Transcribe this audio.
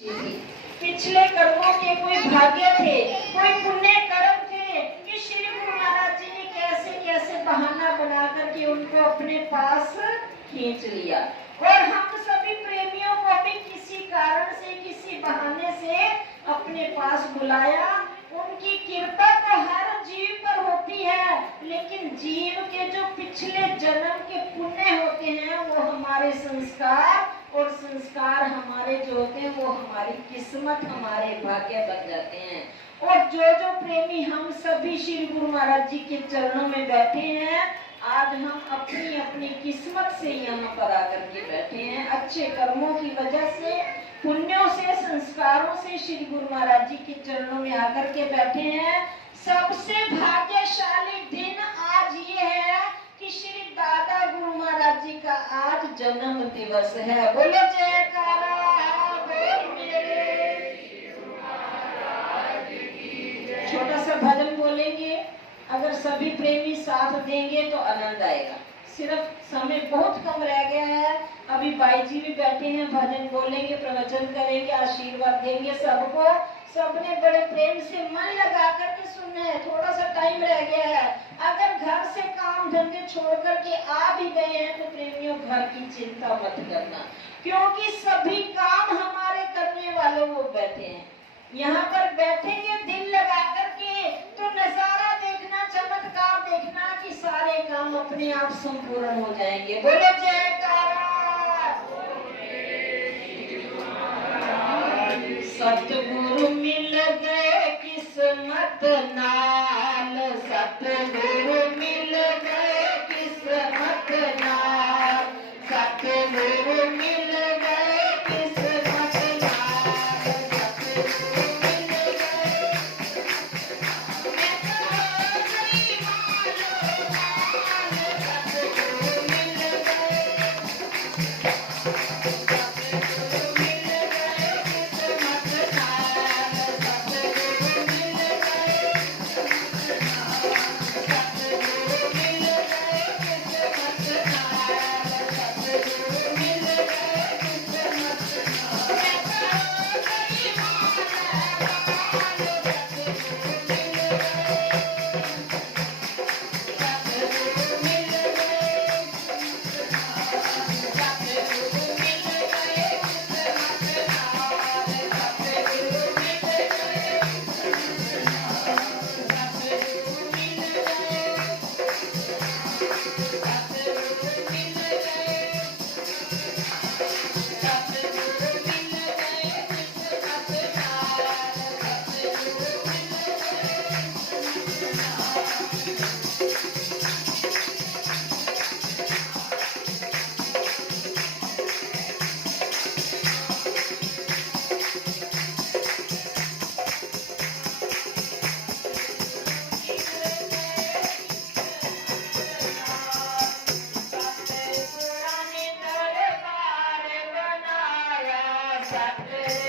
पिछले कर्मों के कोई भाग्य थे, कोई पुण्य कर्म थे कि श्री गुरु महाराज जी ने कैसे कैसे बहाना बना करके उनको अपने पास खींच लिया। और हम सभी प्रेमियों को भी किसी कारण से, किसी बहाने से अपने पास बुलाया। उनकी कृपा तो हर जीव पर होती है, लेकिन जीव के जो पिछले जन्म के पुण्य होते हैं वो हमारे संस्कार, और संस्कार हमारे जो होते हैं वो हमारी किस्मत, हमारे भाग्य बन जाते हैं। और जो जो प्रेमी हम सभी श्री गुरु महाराज जी के चरणों में बैठे हैं, आज हम अपनी अपनी किस्मत से यहाँ पर आकर के बैठे हैं। अच्छे कर्मों की वजह से, पुण्यों से, संस्कारों से श्री गुरु महाराज जी के चरणों में आकर के बैठे हैं। सबसे भाग्यशाली दिन आज ये है कि श्री दादा गुरु महाराज जी का आज जन्म दिवस है। बोलो जयकारा। छोटा सा भजन बोलेंगे, अगर सभी प्रेमी साथ देंगे तो आनंद आएगा। सिर्फ समय बहुत कम रह गया है, अभी बाई जी भी बैठे हैं, भजन बोलेंगे, प्रवचन करेंगे, आशीर्वाद देंगे सबको। सबने बड़े प्रेम से मन लगा करके सुनना है, थोड़ा सा टाइम रह गया है। अगर घर से काम धंधे छोड़ करके आ भी गए हैं तो प्रेमियों घर की चिंता मत करना, क्योंकि सभी काम हमारे करने वालों वो बैठे हैं। यहाँ पर बैठेंगे दिल लगा करके तो नजारा देखना, चमत्कार देखना कि सारे काम अपने आप संपूर्ण हो जाएंगे। बोलो जयकारा। सतगुरु मिल गए किस्मत नाल, सतगुरु मिल गए किस्मत नाल, सतगुरु मिल गए किस्मत नाल, सतगुरु मिल गए। मैं तो गई मालो माल, सतगुरु मिल गए, सतगुरु मिल गए किस्मत नाल, सतगुरु मिल गए, सतगुरु मिल गए किस्मत नाल, सतगुरु मिल गए किस्मत नाल। मैं तो गई माल माल, सतगुरु मिल गए, सतगुरु मिल गए, सतगुरु मिल गए किस्मत नाल, सतगुरु मिल गए, सतगुरु मिल गए, सतगुरु मिल गए, सतगुरु मिल गए किस्मत नाल, सतगुरु पुराने दरबार बनाया, सतगुरु